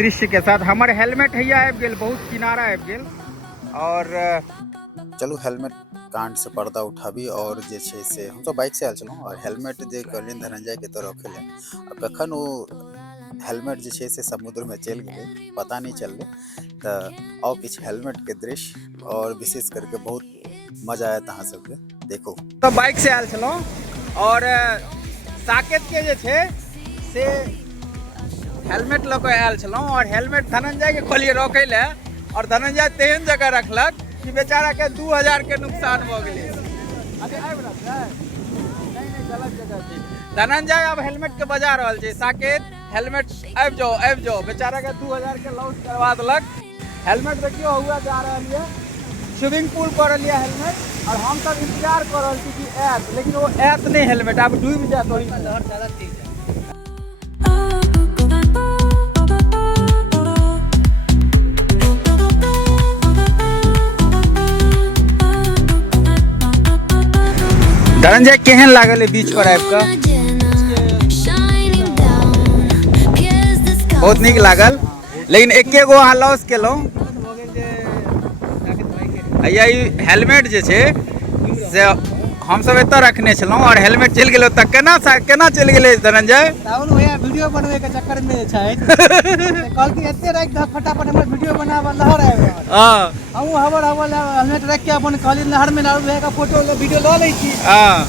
दृश्य के साथ हमारे हेलमेट हैया आबि गेल, बहुत किनारा आबि गेल। और चलू हेलमेट कान से पर्दा उठाबी और जे छै से हम तो बाइक से आयल छलहुँ और हेलमेट जे कहलियनि धनंजय के तो रखे ले आ कखन वो हेलमेट जे छै से समुद्र में चलि गेलै पता नहीं चललै। तो आओ किछु हेलमेट के दृश्य और विशेष करके बहुत मजा आयत अहाँ सबके देखो। तो बाइक से आयल छलहुँ और साकेत के जे छै से हेलमेट लऽ कऽ आयल छलहुँ और हेलमेट धनंजय के कहलिए रखे ले और धनंजय तेहन जगह रखलक कि बेचारा के 2000 के नुकसान हो गेलै। धनंजय अब हेलमेट के बजा रहल छै, साकेत हेलमेट आबि जाओ बेचारा के 2000 के लॉस करवा देलक। हेलमेट देखियो हुआ जा रहल है, स्विमिंग पूल कर लिया हेलमेट और हम सब इंतजार कर रहे छी कि आयत, लेकिन वो आयत नहीं हेलमेट, अब डूब जात वही लहर ज्यादा तेज है। धनंजय केहन लागल है बीच पर आबि कऽ? बहुत नीक लागल, लेकिन एके गो अहाँ लॉस केलहुँ। हेलमेट जे छै से हम सब एतऽ रखने छलहुँ और हेलमेट चलि गेलै ओतऽ, केना चलि गेलै धनंजय? राहुल भैया वीडियो बनवे के चक्कर में छै कल की एते राख द फटाफट हमर वीडियो बनावा लहर आबि रहल। हां हम हवर हेलमेट रख के अपन कहली लहर में राहुल भैया का फोटो वीडियो ल लै छी।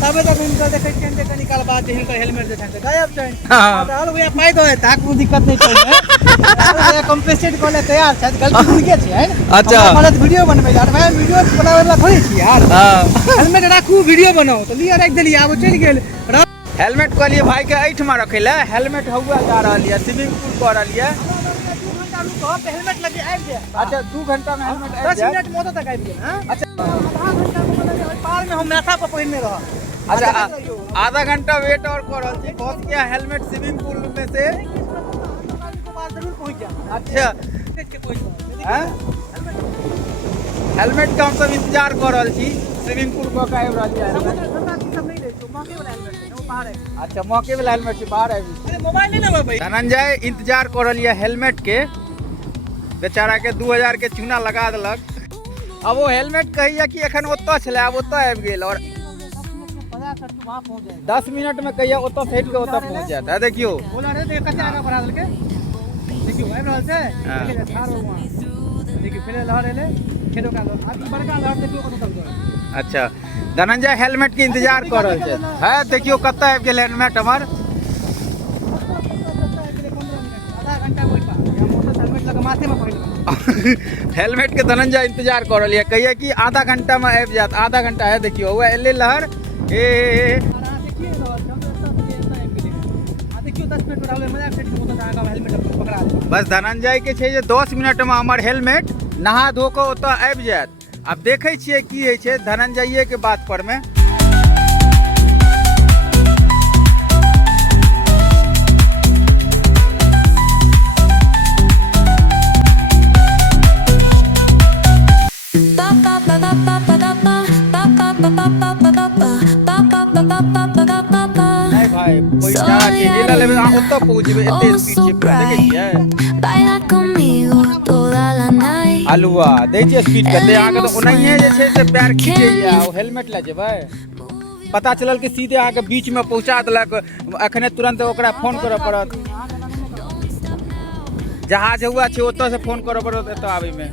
तबे तक इनका देखै छियनि जे कनी काल बाद हिनकर हेलमेट जे छै गायब छै। राहुल भैया पाइ दो ता कोनो दिक्कत नहीं छै। राहुल भैया कॉम्पेंसेट करे तैयार छै, गलती उनके छै। अच्छा गलत वीडियो बनबै यार, मैं वीडियो बनावे वाला थोड़ी छी यार। हेलमेट राखू वीडियो बनाओ तो लिया रख देलिए, आब चल गेल। हेलमेट कहलिए भाई के एठमा रखे ले, हेलमेट हुआ जा रहल है, स्विमिंग पूल कर रहल है। हेलमेट लगे आबि जाए। अच्छा 2 घंटा में हेलमेट आबि 10 जाए। मिनट में ओतऽ तक आबि गेल। हां अच्छा आधा घंटा में पार में हम माथा पर पहिरने रह। अच्छा आधा घंटा वेट और कर रहल छी, पहुंच गया हेलमेट स्विमिंग पूल में से पार जरूर पहुंच जाए। अच्छा के पहुंच जाए। हैं हेलमेट का हम सब इंतजार कर रहल छी, स्विमिंग पूल को आबि रहल है। समुद्र ठंडा की सब नहीं ले तो मौके वाला हेलमेट है वो बाहर है। अच्छा मौके वाला हेलमेट से बाहर आबि। अरे मोबाइल नहीं ना भाई। धनंजय इंतजार कर रहल है हेलमेट के, बेचारा के 2000 के चूना लगा देलक। अब वो हेलमेट कहिया कि एखन ओतऽ छलै, आब ओतऽ आबि गेल और 10 मिनट में कहिया ओतऽ से हट के ओतऽ पहुंच जात है। देखियो बोला रे तो कच्चा आगा बढ़ा देलके, देखियो आबि रहल छै। देखिए ठाड़ हो वहां, देखियो पहले लहर एले फेरो का लहर, अभी बड़का लहर देखियो कतऽ तक जाए। अच्छा धनंजय हेलमेट के इंतजार कर रहल छै है, देखियो कतऽ आबि गेल हेलमेट हमर। आधा घंटा वेट बा, हम मोटर हेलमेट लगा माथे में पहिर। हेलमेट के धनंजय इंतजार कर रहल है, कहिया कि आधा घंटा में आबि जात। आधा घंटा है, देखियो हुआ एले लहर ए। देखिए लहर हम तो आबि गेल। देखियो 10 मिनट में राहुल मजाक सेट मोटर आगा हेलमेट पकड़ा ले। बस धनंजय के छै जे 10 मिनट में हमर हेलमेट नहा धो कऽ ओतऽ आबि जायत। अब देखै छियै की होइ छै धनंजय के बात पर में। नहीं भाई कोई जा के हिला लेबे ओतऽ पहुंचबे, एते स्पीड छै देखै छियै। हलुआ दै छियै स्पीड कते आगे तो ओनाहिए जे छै से पैर खींचैया ओ हेलमेट लए जेबै। पता चलल कि सीधे आके बीच में पहुंचा देलक, अखने तुरंत ओकरा फोन करऽ पड़त। जहाज हुआ छै ओतऽ से फोन करऽ पड़त एतऽ आबै में।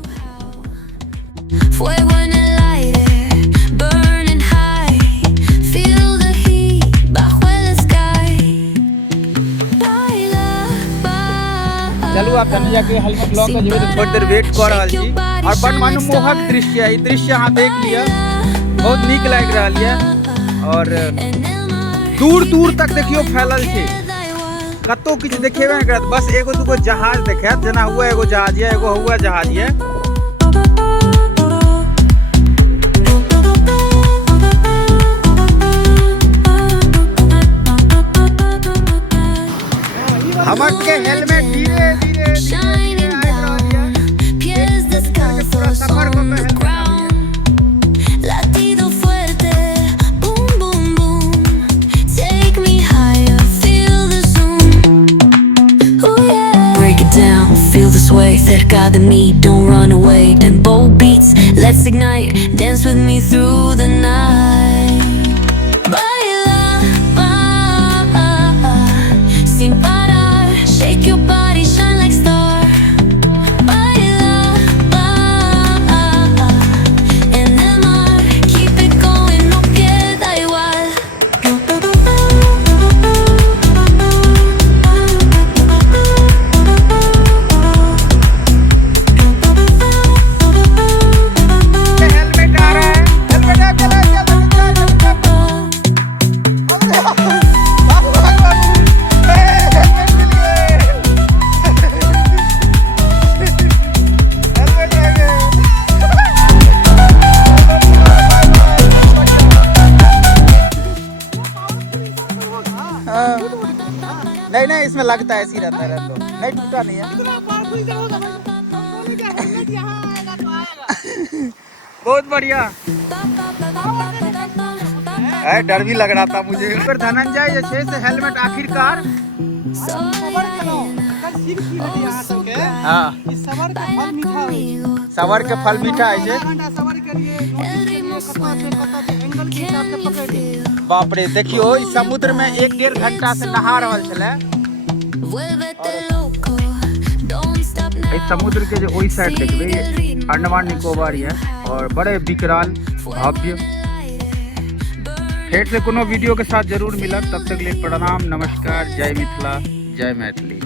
चलू आप धनंजय के हेलमेट लऽ के जेबै तो थोड़ी देर वेट कर रहल छी और बड़ मनमोहक दृश्य है। ई दृश्य अहाँ देख लिअ, बहुत नीक लागि रहल है और दूर दूर तक देखियो फैलल छै, कतौ किछु देखेबे नहीं करत। बस एगो दूगो जहाज देखात, जेना हुआ एगो जहाज है, एगो हुआ जहाज है। हमर के हेलमेट धीरे धीरे पूरा सफर को feel the gather me, don't run away. And bold beats, let's ignite, dance with me through the night. Baila, sin parar, shake your body, shine like star. Baila, en el mar, keep it going, no queda igual. Helmet आ रहा है, helmet आ, चला चला नहीं नहीं, इसमें लगता है ऐसे ही रहता है, रहने दो। नहीं टूटा नहीं है। बहुत बढ़िया है, डर भी लग रहा था मुझे। पर धनंजय जे छे से हेलमेट आखिरकार हाँ सबर के फल मीठा है जे। बाप रे, देखियो इस समुद्र में 1-1.5 घंटा से नहा रहल छले। इस समुद्र के जो ओई साइड देखबे ये अंडमान निकोबार है और बड़े विकराल भव्य। फेर से कोनो वीडियो के साथ जरूर मिलब, तब तक के लिए प्रणाम, नमस्कार, जय मिथिला, जय मैथिली।